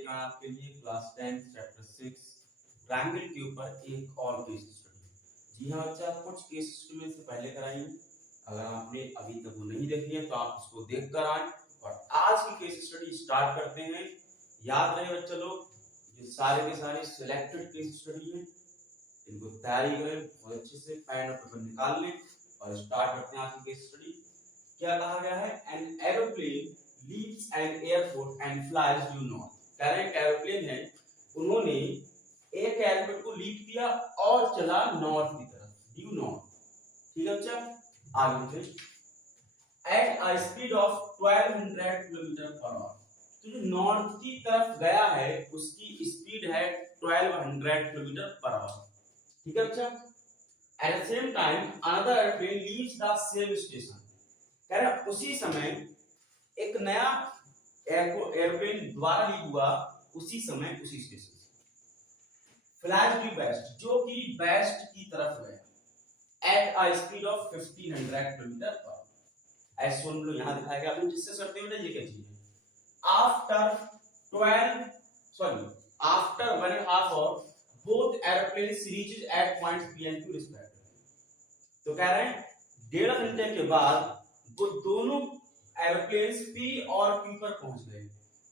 लेकर आए आपके लिए क्लास 10 चैप्टर 6 ट्रायंगल के ऊपर एक और केस स्टडी। जी हाँ बच्चा, कुछ केस स्टडी में से पहले कराई, अगर आपने अभी तक वो नहीं देखी है तो आप उसको देख कर आए। और आज की केस स्टडी स्टार्ट करते हैं। याद रहे बच्चा लोग, ये सारे के सारे सिलेक्टेड केस स्टडी हैं, इनको तैयारी करें बहुत अच्छे से, पेन और पेपर निकाल लें और स्टार्ट करते हैं आपकी केस स्टडी। क्या कहा गया है? An aeroplane leaves an airport and flies due north. कह रहे हैं एरोप्लेन है, उन्होंने एक एयरपोर्ट को लीव किया और चला नॉर्थ की तरफ, ड्यू नॉर्थ। ठीक है बच्चा, आगे फिर at a speed of 1200 kilometre per hour. तो जो नॉर्थ की तरफ गया है उसकी स्पीड है 1200 किलोमीटर पर आवर। ठीक है बच्चा। At the same time another airplane leaves the same station. कह रहे हैं उसी समय एक नया एयरप्लेन द्वारा लीव हुआ उसी समय उसी स्टेशन से। फ्लाइज ड्यू वेस्ट, जो कि वेस्ट की तरफ गया at a speed of 1500 kilometre per hour. ऐसे हम लोग यहां दिखाया गया, अपनी जिससे करते हुए ये क्या चीज है। After 1.5 hour both airplanes reaches at points P and Q respectively। तो कह रहे हैं 1.5 घंटे के बाद वो दोनों एरोप्लेन्स P और Q पर पहुंच गए।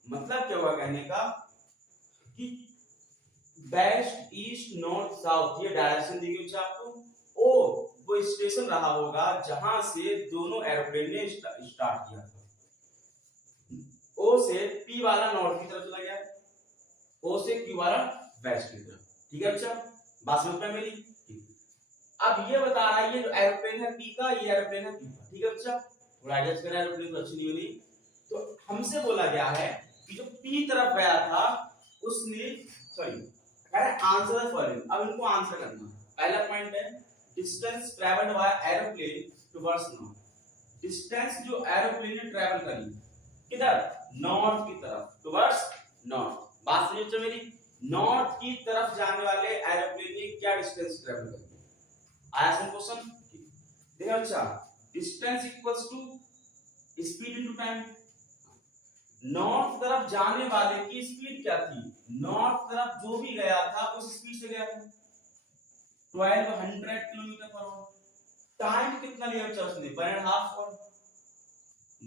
मतलब क्या हुआ कहने का कि वेस्ट ईस्ट नॉर्थ साउथ ये डायरेक्शन दी गई आपको। वो स्टेशन रहा होगा जहां से दोनों एरोप्लेन ने स्टार्ट किया था। O से P वाला नॉर्थ की तरफ चला गया, O से Q वाला वेस्ट की तरफ। ठीक है बच्चा, बात समझ में मेरी? अब ये बता रहा है ये जो एरोप्लेन है P का, ये एरोप्लेन है Q का। ठीक है बच्चा, थोड़ा एडजस्ट करें, एरोप्लेन तो अच्छी नहीं हो रही। तो हमसे बोला गया है कि जो P तरफ गया था उसने आंसर द फॉलोइंग। अब इनको आंसर करना है। पहला पॉइंट है distance travelled bye aeroplane towards north. Distance जो एरोप्लेन ने ट्रैवल करी किधर? नॉर्थ की तरफ, टुवर्ड्स नॉर्थ। बात समझो मेरी, नॉर्थ की तरफ जाने वाले एरोप्लेन ने क्या डिस्टेंस ट्रैवल करी? आया सम क्वेश्चन? देखो अच्छा, distance equals to speed into time. North तरफ जाने वाले की स्पीड क्या थी? नॉर्थ तरफ जो भी गया था उस स्पीड से गया था 1200 किलोमीटर पर आवर। टाइम कितना लिया बच्चा उसने? 1.5 hour।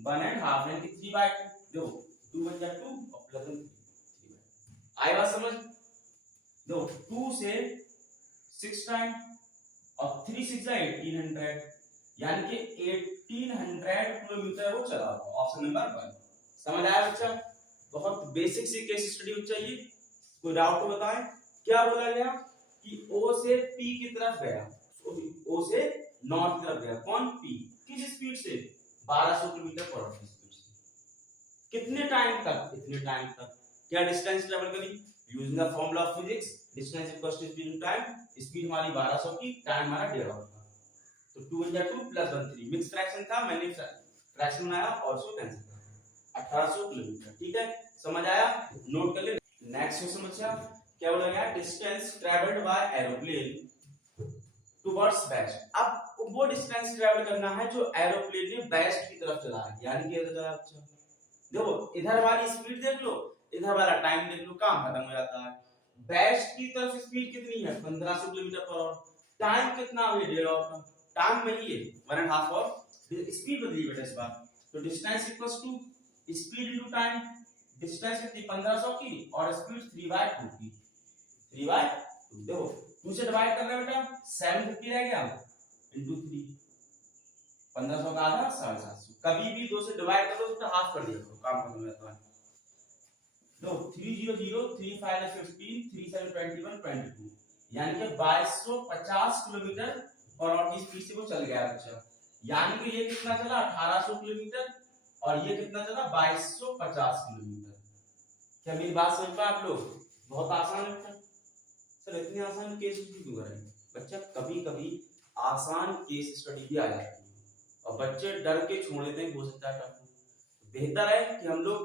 1.5 यानी कि 3/2। देखो 2 बन गया 2 और प्लस 3। आई बात समझ? देखो 2 से 6 टाइम और 3 6 1800, यानी कि 1800 किलोमीटर वो चला होगा। Option number 1। समझ आया बच्चा? बहुत बेसिक सी केस स्टडी हो चाहिए। कोई डाउट तो बताएं। क्या बोला गया कि O से P की तरफ गया, O से नॉर्थ की तरफ गया कौन? P। किस स्पीड से? 1200 किलोमीटर पर आवर की स्पीड से। कितने टाइम तक? इतने टाइम तक। क्या डिस्टेंस ट्रैवल करी? Using the formula of physics, distance equals to speed in time. Speed हमारी 1200 की, टाइम हमारा 1.5 hour था। तो 2 × 2 प्लस 1 3। मिक्स फ्रैक्शन था, मैंने फ्रैक्शन बनाया और उसको कैंसिल कर दिया। 1800 किलोमीटर। ठीक है, समझ आया? नोट कर ले। नेक्स्ट क्वेश्चन बच्चा क्या बोला गया? Distance travelled bye aeroplane towards waste. अब वो डिस्टेंस ट्रैवल करना है जो एरोप्लेन ने वेस्ट की तरफ चला है, यानी कि इधर चला। अच्छा देखो, इधर वाली स्पीड देख लो, इधर वाला टाइम देख लो, काम खत्म हो जाता है। वेस्ट की तरफ स्पीड कितनी है? 1500 किलोमीटर पर आवर। टाइम कितना हुआ? 1.5 hour का। टाइम में ही है 1.5 hour। स्पीड बदली बेटा इस बार। तो distance equals to speed into time. Distance कितनी? 1500 की और स्पीड 3/2 की। 3/2 देखो 2 से डिवाइड कर रहे हैं बेटा, 750 रह गया इनटू 3। 1500 का आधा 750। कभी भी 2 से डिवाइड कर दो तो हाफ कर दिया करो, काम खत्म हो जाता है। लो 300 3 5 15 3 7 21 22, यानी कि 2250 किलोमीटर पर आवर की स्पीड से वो चल गया बच्चा। यानी कि ये कितना चला? 1800 किलोमीटर और ये कितना चला? 2250 किलोमीटर। क्या मेरी बात समझ पाए आप लोग? बहुत आसान है सर, इतनी आसान केस स्टडी क्यों कराएं? बच्चा कभी कभी आसान केस स्टडी भी आ जाती है और बच्चे डर के छोड़ देते हैं, हो सकता है टफ। बेहतर है कि हम लोग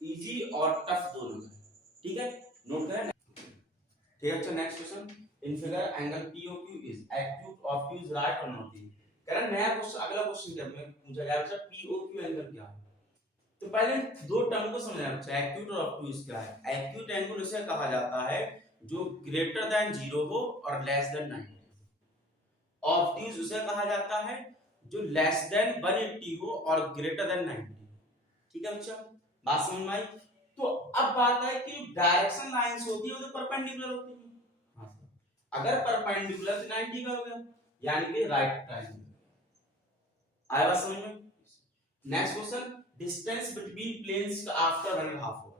इजी और टफ दोनों करें। ठीक है, नोट करें। ठीक है, अच्छा next question. In figure angle POQ is acute of Q is right और नॉट। कह रहा नया क्वेश्चन, अगला क्वेश्चन क्या पूछा गया बच्चा? POQ एंगल क्या है? तो पहले दो टर्म को समझना चाहिए, एक्यूट और ऑब्ट्यूज क्या है। एक्यूट एंगल उसे कहा जाता है जो ग्रेटर देन 0 हो और लेस देन 90। ऑब्ट्यूज उसे कहा जाता है जो लेस देन 180 हो और ग्रेटर देन 90। ठीक है बच्चा, बात समझ में आई। तो अब बात है कि डायरेक्शन लाइंस होती है वो तो परपेंडिकुलर होती है। हाँ, अगर परपेंडिकुलर तो 90 का हो गया, यानी कि राइट ट्रायंगल। आया बात समझ में। Next question, distance between planes after 1.5 hour.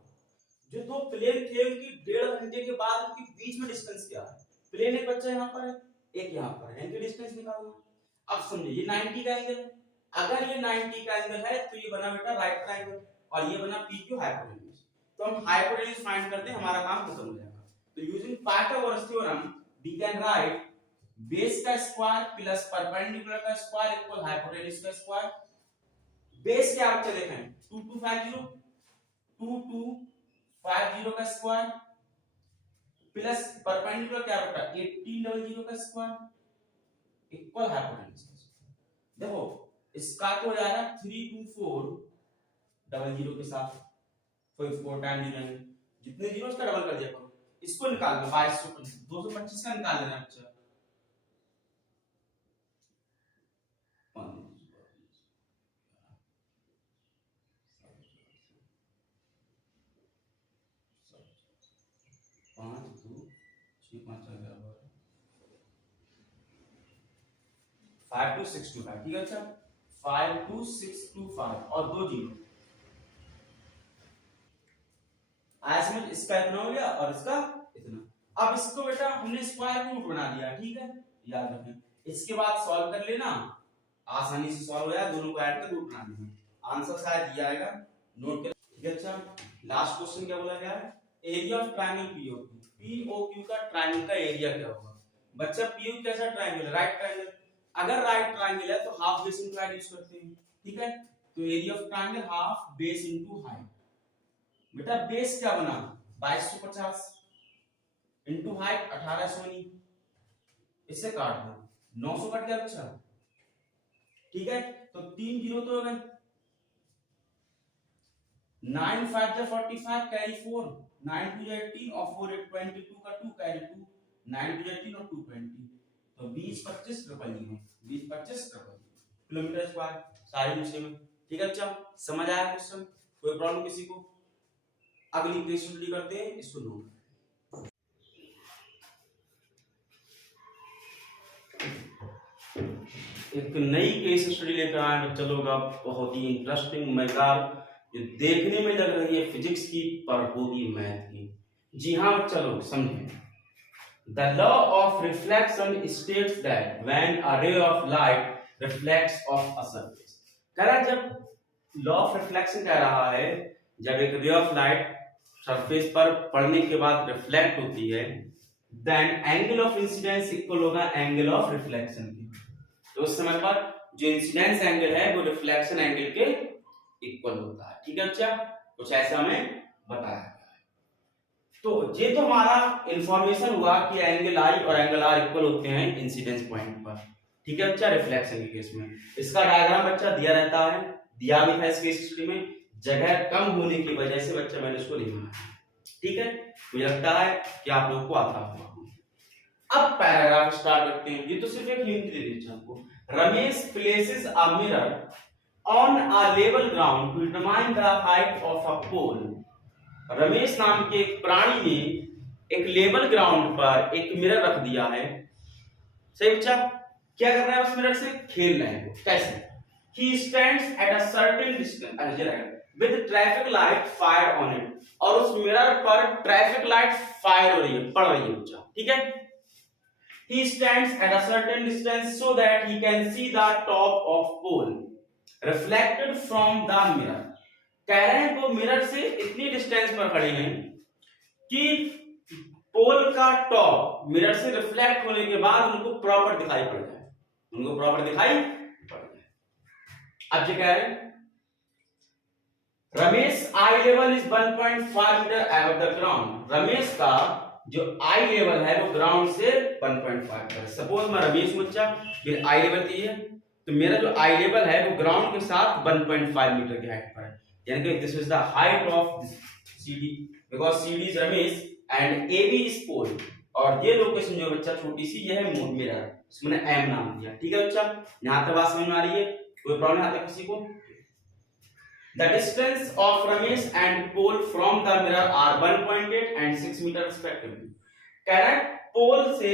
जो दो प्लेन थे उनकी 1.5 घंटे के बाद उनके बीच में डिस्टेंस क्या है। प्लेन एक बच्चा यहाँ पर है, एक यहाँ पर है, इनकी डिस्टेंस निकालना। अब समझिए ये 90 का एंगल है, अगर ये 90 का एंगल है तो ये बना बेटा राइट ट्रायंगल और ये बना PQ हाइपोटेन्यूज। तो हम हाइपोटेन्यूज फाइंड करते हैं, हमारा काम खत्म हो जाएगा। तो using Pythagoras theorem we can write base का स्क्वायर प्लस परपेंडिकुलर का स्क्वायर इक्वल हाइपोटेन्यूज का स्क्वायर। बेस क्या बच्चे देखें 2250 2250 का स्क्वायर प्लस परपेंडिकुलर क्या बेटा 1800 का स्क्वायर इक्वल हाइपोटेन्यूज। देखो इसका तो हो जा रहा है 32400 के साथ कोई 4 टाइम नहीं रहेंगे, जितने जीरो उसका डबल कर दिया करो। इसको निकालना 225 का निकाल लेना बच्चा। Five to six to five, ठीक है अच्छा 52625 और 2 जीरो आया समझ। इसका इतना हो गया और इसका इतना। अब इसको बेटा हमने स्क्वायर रूट बना दिया, ठीक है याद रखें। इसके बाद सॉल्व कर लेना, आसानी से सॉल्व हो जाए, दोनों को ऐड कर रूट बना देना, आंसर शायद दिया आएगा, नोट कर। ठीक है अच्छा, लास्ट क्वेश्चन क्या बोला गया है, एरिया ऑफ ट्रायंगल पीओक्यू। पीओक्यू का ट्रायंगल का एरिया क्या होगा बच्चा। पीओक्यू कैसा ट्रायंगल है, राइट ट्रायंगल। अगर राइट ट्रायंगल है तो half base into height use करते हैं, ठीक है। तो area of triangle half base into height. बेटा बेस क्या बना 2250 इनटू हाइट 1800, इससे काट दो 900 कट गया बच्चा, ठीक है। तो 3 जीरो तो हो गए, 9 5 जा 45 कैरी 4, 9 2 जा 18 और 4 8 22 का 2 कैरी 2, 9 2 जा 18 और 2 20, तो 20 25 ट्रिपल 20 25 ट्रिपल किलोमीटर स्क्वायर सारे विषय में। ठीक है बच्चा, समझ आया क्वेश्चन, कोई प्रॉब्लम किसी को। अगली केस स्टडी करते हैं, इसको लो। एक नई केस स्टडी लेकर आए बच्चा लोग, आप बहुत ही इंटरेस्टिंग मजेदार, जो देखने में लग रही है फिजिक्स की पर होगी मैथ की। जी हाँ बच्चा लोग समझें। The law of reflection states that when a ray of light reflects of a surface. कह रहा है जब लॉ ऑफ रिफ्लेक्शन कह रहा है जब एक रे ऑफ लाइट सरफेस पर पड़ने के बाद रिफ्लेक्ट होती है, then angle of incidence equal होगा एंगल ऑफ रिफ्लेक्शन के। तो उस समय पर जो इंसिडेंस एंगल है वो रिफ्लेक्शन एंगल के इक्वल होता है। ठीक है बच्चा, कुछ ऐसा हमें बताया गया है। तो ये तो हमारा इंफॉर्मेशन हुआ कि एंगल आई और एंगल आर इक्वल होते हैं इंसिडेंस पॉइंट पर। ठीक है बच्चा, रिफ्लेक्शन के केस में इसका डायग्राम बच्चा दिया रहता है, दिया भी था इस केस स्टडी में, जगह कम होने की वजह से बच्चा मैंने इसको नहीं बनाया। ठीक है, मुझे लगता है कि आप लोग को आता होगा। अब पैराग्राफ स्टार्ट करते हैं। ये तो सिर्फ एक हिंट दे दीजिए आपको। Ramesh places a mirror on a level ground to determine the height of a pole. Ramesh नाम के एक प्राणी ने एक लेवल ग्राउंड पर एक मिरर रख दिया है। सही बच्चा, क्या कर रहा है उस मिरर से, खेल रहे हैं। कैसे, he stands at a certain distance with traffic light fired on it, और उस मिरर पर ट्रैफिक लाइट फायर हो रही है, पड़ रही है बच्चा। ठीक है, he stands at a certain distance so that he can see the top of pole reflected from the mirror। कह रहे हैं वो मिरर से इतनी डिस्टेंस पर खड़े हैं कि पोल का टॉप मिरर से रिफ्लेक्ट होने के बाद उनको प्रॉपर दिखाई पड़ जाए, उनको प्रॉपर दिखाई पड़ जाए। अब ये कह रहे हैं Ramesh eye level is 1.5 metre above the ground. Ramesh का जो आई लेवल है वो ग्राउंड से 1.5 पर है। सपोज मैं रमेश बच्चा, फिर आई लेवल की है, तो मेरा जो आई लेवल है वो ग्राउंड के साथ 1.5 मीटर की हाइट पर है। यानी कि this is the height of CD because CD is Ramesh and AB is pole, और ये लोकेशन जो बच्चा छोटी सी ये है मिरर, इसमें M नाम दिया। ठीक है बच्चा, यहाँ तक बात समझ में आ रही है? कोई प्रॉब्लम आता है किसी को? The distance of Ramesh and pole from the mirror are 1.8 and 6 meter respectively. कह रहा है पोल से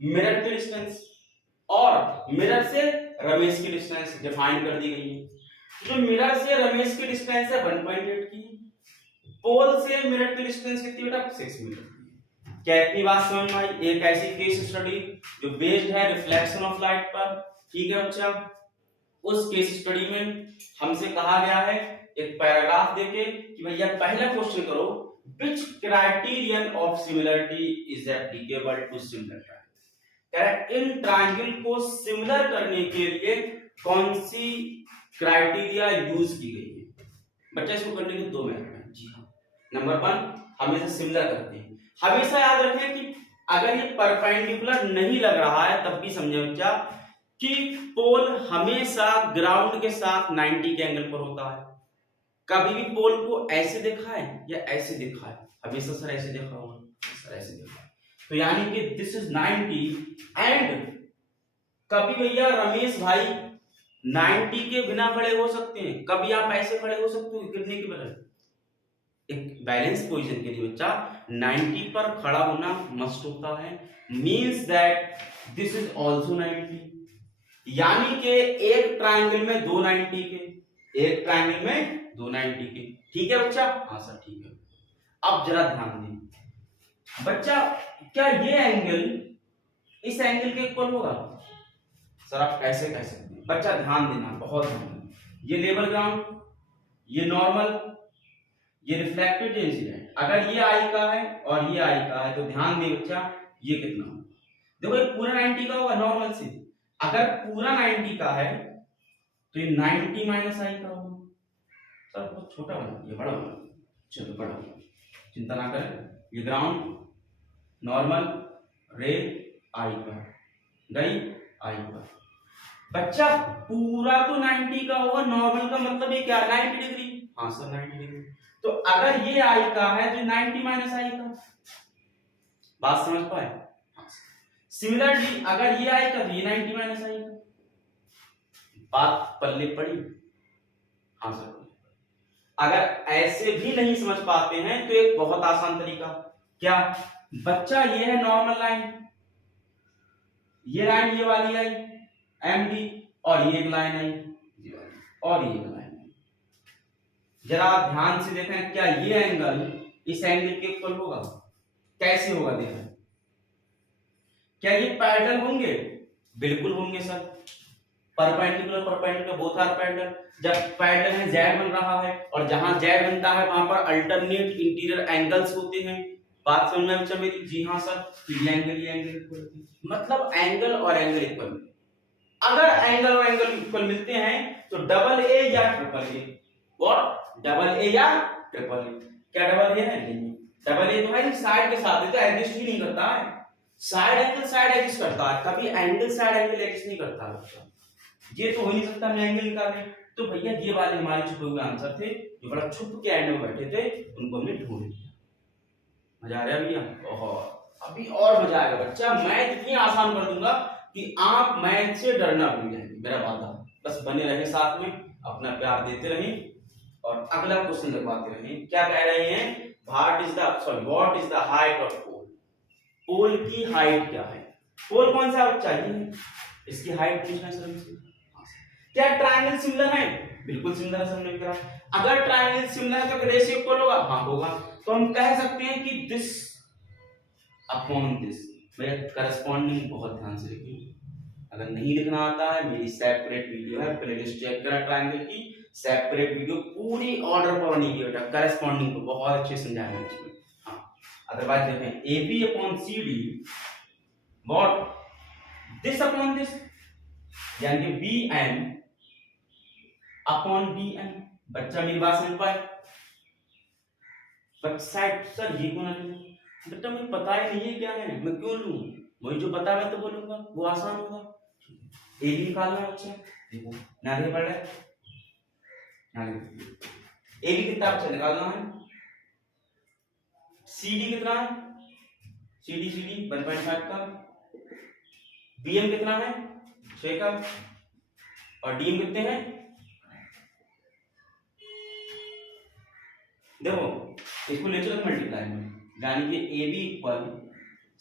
मिरर की डिस्टेंस और मिरर से रमेश की डिस्टेंस डिफाइन कर दी गई है। जो मिरर से रमेश की डिस्टेंस है 1.8 की, पोल से मिरर की डिस्टेंस कितनी बेटा? 6 मीटर। क्या इतनी बात समझ में आई? एक ऐसी केस स्टडी जो बेस्ड है रिफ्लेक्शन ऑफ लाइट पर। ठीक है बच्चा, उस केस स्टडी में हमसे कहा गया है एक पैराग्राफ देके कि भैया पहला क्वेश्चन करो, which criterion of similarity is applicable to similar triangle। कह रहा इन ट्रायंगल को सिमिलर करने के लिए कौन सी क्राइटेरिया यूज की गई है? बच्चा इसको करने के दो मेथड हैं। जी हाँ, नंबर 1 हमेशा सिमिलर करते हैं। हमेशा याद रखें कि अगर ये परपेंडिकुलर नहीं लग रहा है तब भी समझे बच्चा कि पोल हमेशा ग्राउंड के साथ 90 के एंगल पर होता है। कभी भी पोल को ऐसे देखा है या ऐसे देखा है? हमेशा सर ऐसे देखा होगा, सर ऐसे देखा है। तो यानी कि दिस इज 90 एंड कभी भैया रमेश भाई 90 के बिना खड़े हो सकते हैं, कभी आप ऐसे खड़े हो सकते हो गिरने के बजाय। एक बैलेंस पोजीशन के लिए बच्चा 90 पर खड़ा होना मस्ट होता है, means that this is also 90। यानी कि एक ट्रायंगल में 2 90 के, एक ट्रायंगल में 2 90 के। ठीक है बच्चा? हाँ सर ठीक है। अब जरा ध्यान दें बच्चा, क्या ये एंगल इस एंगल के इक्वल होगा? सर आप कैसे कह सकते हैं? बच्चा ध्यान देना, बहुत ध्यान देना। ये लेवल ग्राउंड, ये नॉर्मल, ये रिफ्लेक्टेड, ये इंसिडेंट। अगर ये आई का है और ये आई का है तो ध्यान दे बच्चा ये कितना होगा? देखो ये पूरा 90 का होगा नॉर्मल से। अगर पूरा 90 का है तो ये 90 माइनस आई का होगा। सर बहुत छोटा बना, ये बड़ा बना, चलो बड़ा बना, चिंता ना करें। ये ग्राउंड, नॉर्मल, रे, आई पर गई, आई पर। बच्चा पूरा तो 90 का होगा, नॉर्मल का मतलब ये क्या 90 डिग्री? हाँ सर 90 डिग्री। तो अगर ये आई का है तो 90 माइनस आई का। बात समझ पाए? सिमिलरली अगर ये आई का तो ये 90 माइनस आई का। बात पल्ले पड़ी? हाँ सर। अगर ऐसे भी नहीं समझ पाते हैं तो एक बहुत आसान तरीका, क्या बच्चा ये है नॉर्मल लाइन, ये लाइन ये वाली आई MD, और ये एक लाइन आई और ये एक लाइन आई। जरा ध्यान से देखें, क्या ये एंगल इस एंगल के इक्वल होगा? कैसे होगा देखें। क्या ये पैरेलल होंगे? बिल्कुल होंगे sir. Perpendicular perpendicular both are parallel. जब पैरेलल है Z बन रहा है और जहां Z बनता है वहां पर अल्टरनेट इंटीरियर एंगल्स होते हैं। बात समझ में बच्चा मेरी? जी हाँ सर। ये एंगल इक्वल, मतलब एंगल और एंगल इक्वल। अगर एंगल और एंगल इक्वल मिलते हैं तो डबल ए या ट्रिपल ए, और डबल ए या ट्रिपल ए। क्या डबल ए है? नहीं। डबल ए तो है साइड के साथ तो एडजस्ट ही नहीं करता है। साइड एंगल साइड एडजस्ट करता है, कभी एंगल साइड एंगल एडजस्ट नहीं करता है। ये तो हो ही नहीं सकता हमने एंगल निकाले। तो भैया ये वाले हमारे छुपे हुए आंसर थे, जो बड़ा छुप के एंड में बैठे थे, उनको हमने ढूंढ लिया। मजा आ रहा है भैया? ओहो अभी और मजा आएगा बच्चा। मैथ इतनी आसान कर दूंगा कि आप मैथ से डरना भूल जाएंगे, मेरा वादा। बस बने रहे साथ में, अपना प्यार देते रहें और अगला क्वेश्चन लगवाते रहें। क्या कह रहे हैं? What is the height of pole? Pole की हाइट क्या है? पोल कौन सा बच्चा है? इसकी हाइट पूछना है सर। क्या ट्रायंगल सिमिलर है? बिल्कुल सिमिलर है, हमने कहा। अगर ट्रायंगल सिमिलर है तो रेशियो इक्वल होगा? हाँ होगा। तो हम कह सकते हैं कि दिस अपॉन दिस। भैया करस्पॉन्डिंग बहुत ध्यान से लिखिए, अगर नहीं लिखना आता है मेरी सेपरेट वीडियो है, प्लेलिस्ट चेक करें ट्रायंगल की, सेपरेट वीडियो पूरी ऑर्डर पर बनी है बेटा, करस्पॉन्डिंग को बहुत अच्छे समझाएंगे इसमें। हाँ अदरवाइज देखें AB upon CD what this upon this, यानी कि BM अपॉन BM। बच्चा मेरी बात समझ पाए? बट साइड सर ये क्यों ना लूं? बेटा मुझे पता ही नहीं है क्या है, मैं क्यों लूं? मुझे जो पता है मैं तो बोलूंगा, वो आसान होगा। AB निकालना बच्चा, देखो नारे पड़ रहा है यहाँ लिख दीजिए। ए बी कितना बच्चा निकालना है, सी डी कितना है, सी डी 1.5 का, बी एम कितना है 6 का, और डी एम कितने हैं, देखो इसको ले चलो मल्टीप्लाई में, यानी कि A B equal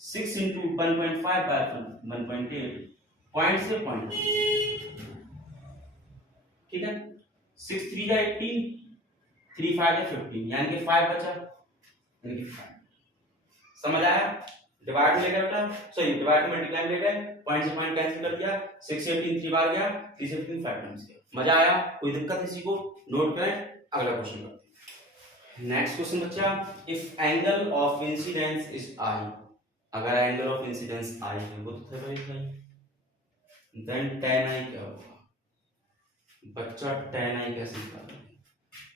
6 into 1.5 by 1.8, point से पॉइंट, ठीक है। 6 3 जा 18, 3 5 जा 15, यानी कि 5 बचा, यानी कि 5। समझ आया? डिवाइड में लेकर बेटा, सॉरी डिवाइड में मल्टीप्लाई में लेकर पॉइंट से पॉइंट कैंसिल कर दिया, 6 से 18 3 बार गया, 3 से 15 5 टाइम्स गया। मजा आया? कोई दिक्कत किसी को? नोट करें, अगला क्वेश्चन करते हैं। नेक्स्ट क्वेश्चन बच्चा, if angle of incidence is I, अगर एंगल ऑफ इंसिडेंस आई है वो तो था, देन tan i क्या होगा बच्चा? tan i कैसे निकालेंगे?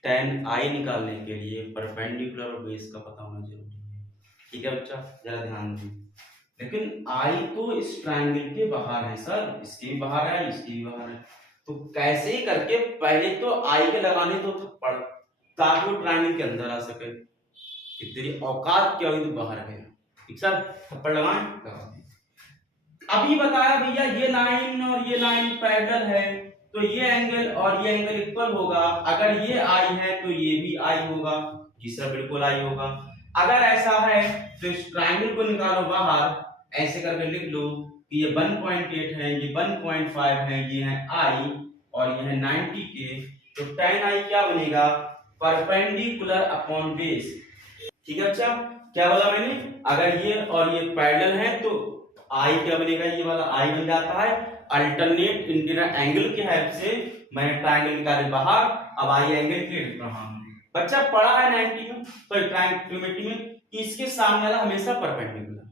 tan i निकालने के लिए परपेंडिकुलर और बेस का पता होना जरूरी है, ठीक है बच्चा, जरा ध्यान दीजिए। लेकिन i तो इस ट्रायंगल के बाहर है सर, इसके भी बाहर है, इसके भी बाहर है, तो कैसे ही करके पहले तो i के लगाने तो थप्पड़, ताकि वो ट्रायंगल के अंदर आ सके। कि तेरी औकात क्या हुई तो बाहर गया, ठीक सर, थप्पड़ लगाएं लगा दें। अभी बताया भैया ये लाइन और ये लाइन पैरेलल है, तो ये एंगल और ये एंगल इक्वल होगा। अगर ये आई है तो ये भी आई होगा, जी सर बिल्कुल आई होगा। अगर ऐसा है तो इस ट्रायंगल को निकालो बाहर, ऐसे करके लिख लो कि ये 1.8 है, ये 1.5 है, ये है आई और ये है 90 के, तो tan i क्या बनेगा? परपेंडिकुलर अपॉन बेस, ठीक है बच्चा। क्या बोला मैंने? अगर ये और ये पैरेलल है तो आई क्या बनेगा? ये वाला आई बन जाता है। अल्टरनेट इंटीरियर एंगल की हेल्प से मैंने ट्रायंगल निकाले बाहर, अब आई एंगल क्लियर लिख रहा हूं। बच्चा पढ़ा है 90 में तो ट्रायंगल में कि इसके सामने वाला हमेशा परपेंडिकुलर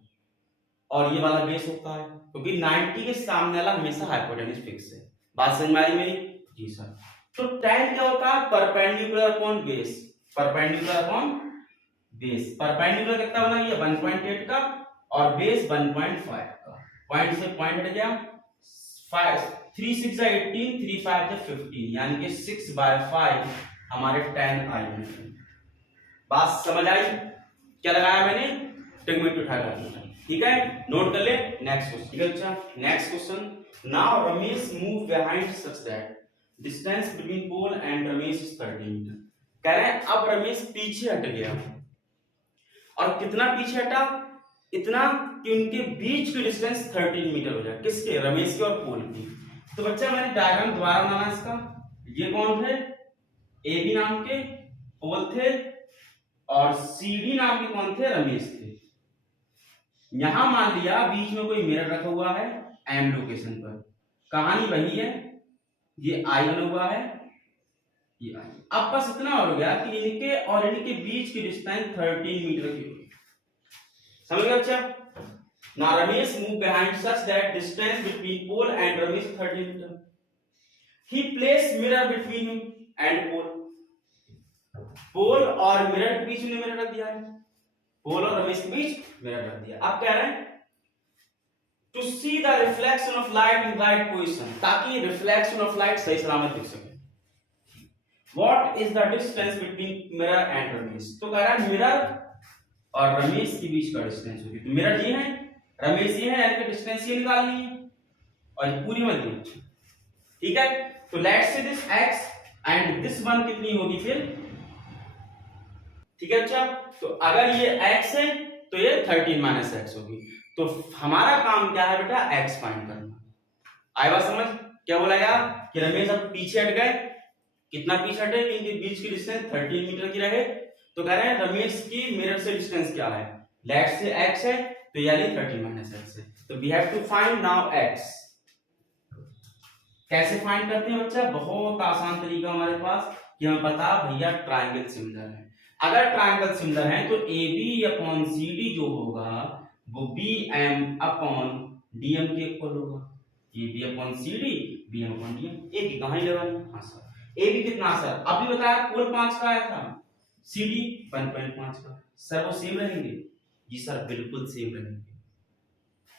और ये वाला बेस होता है, क्योंकि 90 के सामने वाला हमेशा हाइपोटेन्यूज फिक्स है। बात समझ में आई मेरी? जी सर। तो tan क्या होता है? Perpendicular upon base, perpendicular upon base. Perpendicular कितना बना? ये 1.8 का और बेस 1.5 का, पॉइंट से पॉइंट हट गया, 3 6 18, 3 5 15, यानी कि 6/5 हमारे tan i है। बात समझ आई? क्या लगाया मैंने? ट्रिग्मेट उठा लिया, ठीक है, नोट कर ले। नेक्स्ट क्वेश्चन, ठीक है अच्छा। Next question, now Ramesh move behind such that distance between pole and Ramesh is 30 meter. कह रहे हैं अब रमेश पीछे हट गया, और कितना पीछे हटा? इतना कि उनके बीच की डिस्टेंस 13 मीटर हो जाए। किसके? रमेश के और पोल की। तो बच्चा मैंने डायग्राम दोबारा बनाना इसका। ये कौन थे? ए बी नाम के पोल थे, और सी डी नाम के कौन थे? रमेश थे। यहां मान लिया बीच में कोई मिरर रखा हुआ है एम लोकेशन पर, कहानी वही है, ये आई बना हुआ है, ये आई। अब बस इतना हो गया कि इनके और इनके बीच की डिस्टेंस 13 मीटर की होगी। समझ गए बच्चा? Now Ramesh moved behind such that distance between pole and Ramesh 30 meter. He placed mirror between him and pole. पोल और मिरर के बीच में मिरर रख दिया है, पोल और रमेश के बीच मिरर रख दिया। अब कह रहे हैं to see the reflection of light in right position, ताकि रिफ्लेक्शन ऑफ लाइट सही सलामत दिख सके। What is the distance between mirror and Ramesh? तो कह रहा है मिरर और रमेश के बीच का डिस्टेंस होगी। तो मिरर ये है, रमेश ये है, यानी कि डिस्टेंस ये निकालनी है और ये पूरी मत ली, ठीक है। तो let's say this x and this one कितनी होगी फिर? ठीक है अच्छा। तो अगर ये x है तो ये 13 - x होगी। तो हमारा काम क्या है बेटा? x फाइंड करना। आई बात समझ? क्या बोला यार कि रमेश अब पीछे हट गए, कितना पीछे हटे कि इनके बीच की डिस्टेंस 13 मीटर की रहे। तो कह रहे हैं रमेश की मिरर से डिस्टेंस क्या है? लेट्स से x है तो यानी 13 - x है। तो we have to find now x। कैसे फाइंड करते हैं बच्चा? बहुत आसान तरीका हमारे पास कि हमें पता भैया ट्रायंगल सिमिलर है। अगर ट्रायंगल सिमिलर है तो AB अपॉन CD जो होगा वो BM अपॉन DM के इक्वल होगा। AB upon CD, BM upon DM। AB कहां ही लगानी? हां सर। AB कितना सर? अभी बताया पोल 5 का आया था, CD 1.5 का। सर वो सेम रहेंगे? जी सर बिल्कुल सेम रहेंगे,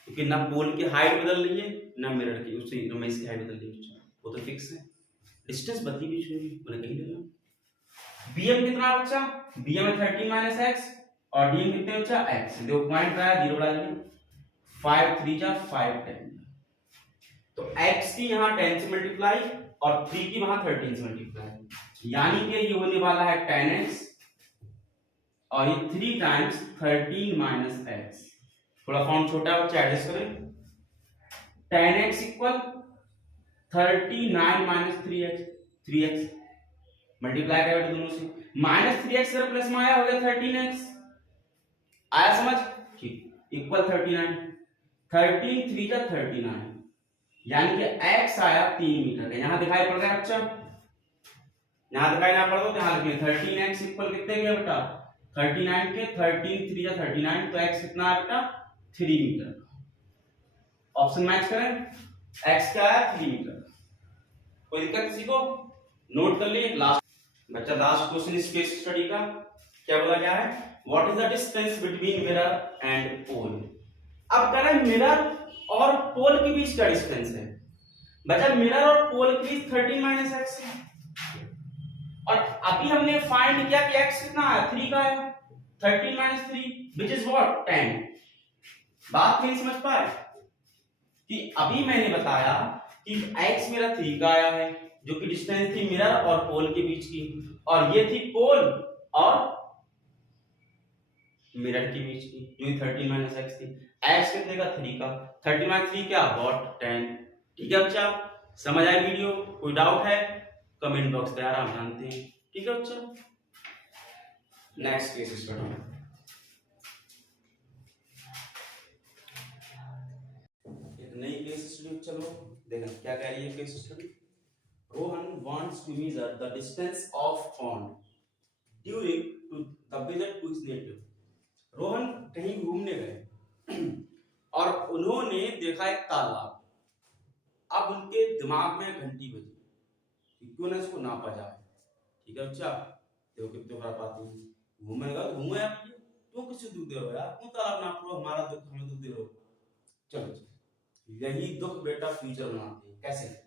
क्योंकि ना पोल की हाइट बदल रही है ना मिरर की, उससे रमेश की हाइट बदल रही है, वो तो फिक्स है। डिस्टेंस बदली भी छोड़ी मैंने कही ना। bm कितना बच्चा, bm है 13 माइनस x और dm कितने बच्चा x। देखो पॉइंट का 0 बढ़ा लेंगे, 5 3 जा 5 10, तो x की यहाँ 10 से मल्टीप्लाई और 3 की वहां 13 से मल्टीप्लाई, यानी कि ये होने वाला है 10x और ये 3 टाइम्स 13 माइनस x। थोड़ा फॉर्म छोटा है बच्चा एडजस्ट करें। 10x equal 39 minus 3x, 3x multiply करें दोनों से, माइनस 3x कर प्लस में आया हो गया 13x, आया समझ, ठीक इक्वल 39, 13 3 जा 39, यानी कि x आया 3 मीटर का। यहां दिखाई पड़ रहा है बच्चा, यहां दिखाई ना पड़ तो यहां लिखिए 13x इक्वल कितने के बेटा 39 के, 13 3 जा 39, तो x कितना है बेटा 3 मीटर। ऑप्शन मैच करें, x क्या है 3 मीटर। कोई दिक्कत किसी को, नोट कर लिए। लास्ट बच्चा लास्ट क्वेश्चन इस केस स्टडी का क्या बोला गया है, what is the distance between mirror and pole. अब कह रहे हैं मिरर और पोल के बीच का डिस्टेंस है। बच्चा मिरर और पोल के बीच 13 माइनस एक्स है, और अभी हमने फाइंड किया कि x कितना है 3 का है, 13 माइनस 3 विच इज व्हाट 10। बात नहीं समझ पाए कि अभी मैंने बताया कि x मेरा 3 का आया है, जो कि डिस्टेंस थी मिरर और पोल के बीच की, और ये थी पोल और मिरर के बीच की, जो 13 माइनस एक्स थी। x कितने का 3 का, 13 माइनस 3 क्या व्हाट 10। ठीक है बच्चा, समझ आए वीडियो, कोई डाउट है कमेंट बॉक्स पे आराम जानते हैं। ठीक है बच्चा, नेक्स्ट केस स्टडी। एक नई केस स्टडी, चलो देखना क्या कह रही है case study. Rohan wants to measure the distance of pond during to the visit to his native. Rohan कहीं घूमने गए और उन्होंने देखा एक तालाब। अब उनके दिमाग में घंटी बजी कि क्यों ना इसको नापा जाए। ठीक है बच्चा, देखो कितने बार आती है, घूमेगा तो घूमे आप, क्यों किसी दुख दे रहे हो यार, क्यों तालाब नाप लो, हमारा दुख हमें दुख दे रहे हो। चलो यही दुख बेटा फ्यूचर बनाते हैं। कैसे,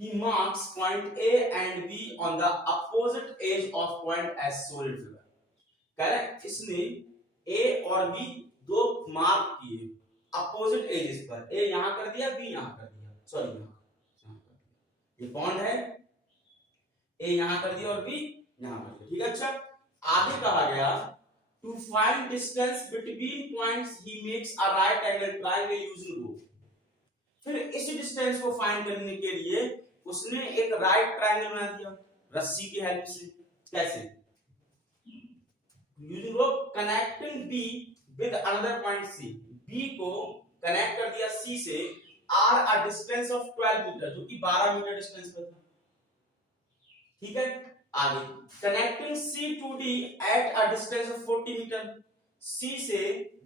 he marks point A and B on the opposite edge of point as solid figure। कह रहे हैं इसने A और B दो मार्क किए अपोजिट एजेस पर, A यहां कर दिया B यहां कर दिया, सॉरी यहां कर दिया, ये पॉइंट है, A यहां कर दिया और B यहां कर दिया। ठीक है अच्छा, आगे कहा गया to find distance between points he makes a right angle triangle using rule। फिर इस डिस्टेंस को फाइंड करने के लिए उसने एक राइट ट्रायंगल बना दिया रस्सी की हेल्प से। कैसे, using rope connecting B with another point C, B को कनेक्ट कर दिया C से, are a distance of 12 meter, जो कि 12 मीटर डिस्टेंस पर था। ठीक है, आगे connecting C to D at a distance of 40 meter, C से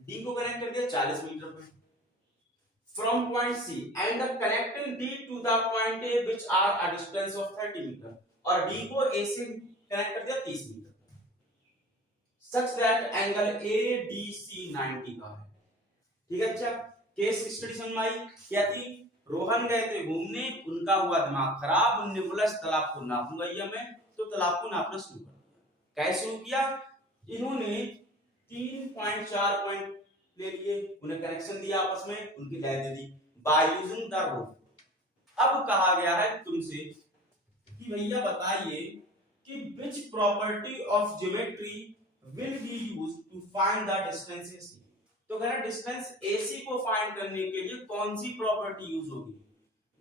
D को कनेक्ट कर दिया 40 मीटर पर from point C and the connecting D to the point A which are a distance of 30 meter, और D को A से connect कर दिया 30 metre, such that angle ADC 90 का है। ठीक है अच्छा, केस स्टडी समझ में आई क्या थी, रोहन गए थे घूमने, उनका हुआ दिमाग खराब, उन्होंने बोला इस तालाब को नापूंगा ये मैं, तो तालाब को नापना शुरू कर दिया। कैसे शुरू किया, इन्होंने 3.4 पॉइंट ले लिए, उन्हें कनेक्शन दिया आपस में, उनकी length the by using the rule. अब कहा गया है तुमसे कि भैया बताइए कि which property of geometry will be used to find the distance AC। तो कह रहा है डिस्टेंस AC को फाइंड करने के लिए कौन सी प्रॉपर्टी यूज होगी।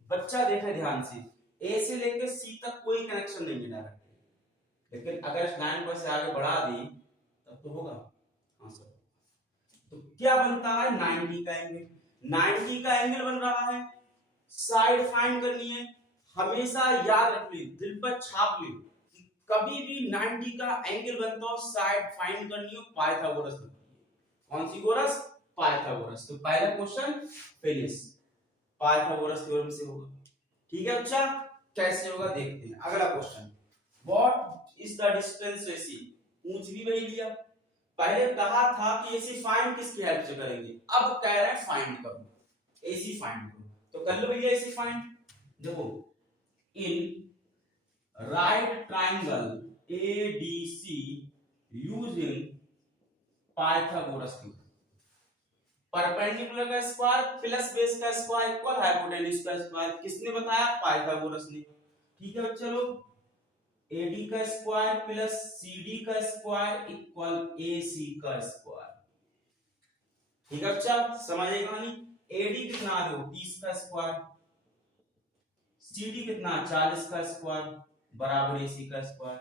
बच्चा देखे ध्यान से, A से लेकर C तक कोई कनेक्शन नहीं मिला है, लेकिन अगर इस लाइन को से आगे बढ़ा दी तब तो होगा आंसर। तो क्या बनता है 90 का एंगल, 90 का एंगल बन रहा है, साइड फाइंड करनी है। हमेशा याद रख ली, दिल पर छाप ली, कभी भी 90 का एंगल बनता हो साइड फाइंड करनी हो पाइथागोरस। कौन सी गोरस, पाइथागोरस। तो पहला क्वेश्चन फिनिश, पाइथागोरस थ्योरम से होगा। ठीक है बच्चा, कैसे होगा देखते हैं। अगला question, what is the distance AC, ऊंच भी वही लिया, पहले कहा था कि AC फाइंड किसकी हेल्प से करेंगे, अब कह रहे हैं फाइंड करो, AC फाइंड करो, तो कर लो भैया AC फाइंड। देखो in right triangle ADC using Pythagoras theorem. Perpendicular का स्क्वायर प्लस बेस का स्क्वायर इक्वल हाइपोटेन्यूज का स्क्वायर, किसने बताया? पाइथागोरस ने। ठीक है बच्चा लोग, एडी का स्क्वायर प्लस सीडी का स्क्वायर इक्वल एसी का स्क्वायर। ठीक है बच्चा, समझिए कहानी। एडी कितना आ रहा 30 का स्क्वायर, सीडी कितना 40 का स्क्वायर बराबर एसी का स्क्वायर।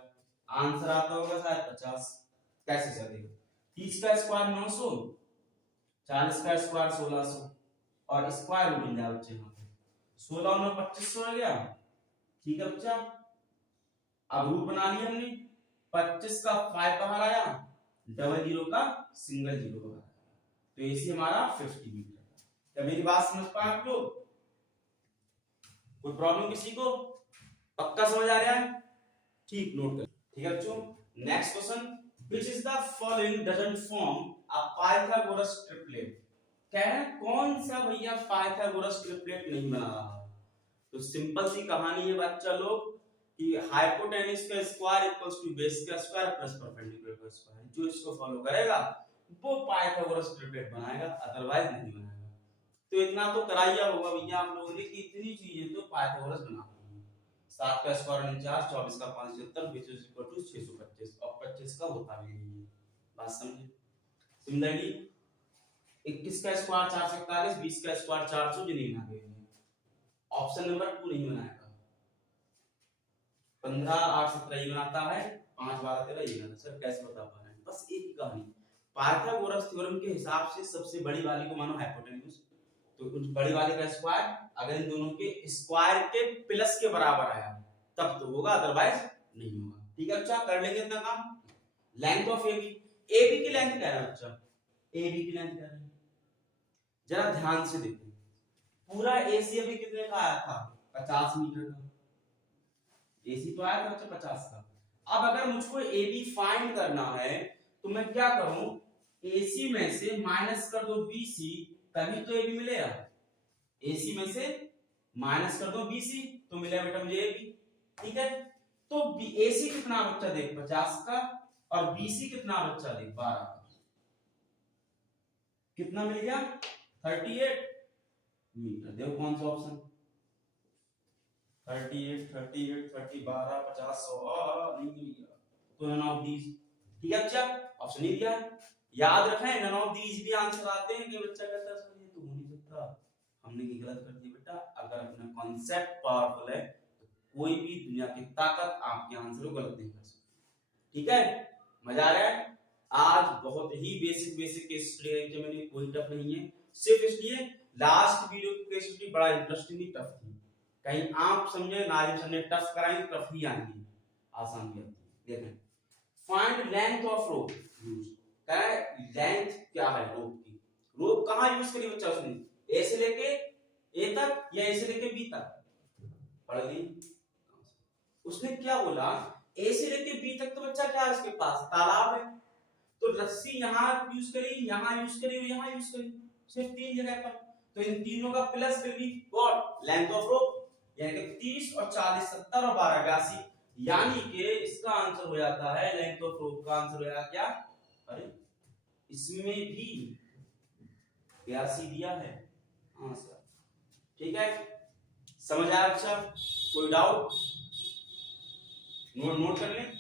आंसर आता होगा शायद 50। कैसे चलेगा? 30 का स्क्वायर 900, 40 का स्क्वायर 1600 और स्क्वायर रूट मिल जाए बच्चे यहाँ पे 16 में 2500 आ गया। ठीक है बच्चा, अब रूट बना लिया हमने। 25 का 5 बाहर आया, डबल जीरो का सिंगल जीरो बाहर आया, तो एसी हमारा 50 मीटर। क्या मेरी बात समझ पाए आप लोग? कोई प्रॉब्लम किसी को? पक्का समझ आ रहा है? ठीक, नोट कर। ठीक है बच्चों, next question, which is the following doesn't form a Pythagoras triplet. कह रहे हैं कौन सा भैया पाइथागोरस ट्रिपलेट नहीं बना रहा है? तो सिंपल सी कहानी है बच्चा लोग कि हाइपोटेन्यूज का स्क्वायर इक्वल्स टू बेस का स्क्वायर प्लस परपेंडिकुलर का स्क्वायर। जो इसको फॉलो करेगा वो पाइथागोरस ट्रिपलेट बनाएगा, अदरवाइज नहीं बनाएगा। तो इतना तो कराया होगा भैया आप लोगों ने कि इतनी चीजें तो पाइथागोरस बनाती है। 7 का स्क्वायर 49, 24 का 576, which is equal to 625 और 25 का होता भी नहीं है। बात समझे? सिमिलरली 21 का स्क्वायर 441, 20 का स्क्वायर 400 जो नहीं बना गए। ऑप्शन नंबर 2 नहीं बनाएगा। 15 8 17 ये बनाता है, 5 12 13 ये बनाता है। सर कैसे बता पा रहे हैं? बस एक ही कहानी। पाइथागोरस थ्योरम के हिसाब से सबसे बड़ी वाली को मानो हाइपोटेन्यूज, तो उस बड़ी वाले का स्क्वायर अगर इन दोनों के स्क्वायर के प्लस के बराबर आया तब तो होगा, अदरवाइज नहीं होगा। ठीक है बच्चा, कर लेंगे इतना काम। लेंथ ऑफ एबी, एबी की लेंथ क्या है बच्चा? एबी की लेंथ क्या है जरा ध्यान से देखो। पूरा एसी अभी कितने का आया था? 50 मीटर का। एसी तो आया था बच्चा 50 का। अब अगर मुझको एबी फाइंड करना है तो मैं क्या करूं? एसी में से माइनस कर दो बीसी, तभी तो एबी मिलेगा। एसी में से माइनस कर दो बीसी तो मिलेगा बेटा मुझे एबी। ठीक है, तो एसी कितना बच्चा देख 50 का और बीसी कितना बच्चा देख 12 का। कितना मिल गया? 38 मीटर। देखो कौन सा ऑप्शन? 38 38 30 12 50 100 नहीं दिया तो नन ऑफ दीज। ठीक है बच्चा, ऑप्शन नहीं दिया है। याद रखें नन ऑफ दीज भी आंसर आते हैं कि बच्चा कहता है सर ये तो हो नहीं सकता, हमने की गलत कर दिया। बेटा अगर अपना कॉन्सेप्ट पावरफुल है तो कोई भी दुनिया की ताकत आपके आंसर को गलत नहीं कर सकती। ठीक है, मजा आ रहा है? आज बहुत ही बेसिक बेसिक केस स्टडी है, मैंने कोई टफ नहीं है, सिर्फ इसलिए लास्ट वीडियो की केस स्टडी बड़ा इंटरेस्टिंग टफ थी। कहीं आप समझे नाजिम सर ने टफ कराई, टफ ही आएंगी, आसान भी आती है। देखें, find length of rope use. क्या है लेंथ? क्या है रोप की? रोप कहां यूज करी बच्चा उसने? ए से लेके ए तक या ए से लेके बी तक? पढ़ ली। उसने क्या बोला? ए से लेके बी तक तो बच्चा क्या है उसके पास? तालाब है। तो रस्सी यहां यूज करी, यहां यूज करी, यहां यूज करी, सिर्फ 3 जगह पर। तो इन तीनों का प्लस कर ली व्हाट? Length of rope. यानी कि 30 और 40 70 और 12 82, यानी कि इसका आंसर हो जाता है लेंथ ऑफ रोप का आंसर हो जाएगा क्या? अरे इसमें भी 82 दिया है आंसर। ठीक है, समझ आया? अच्छा कोई डाउट? नोट कर लें।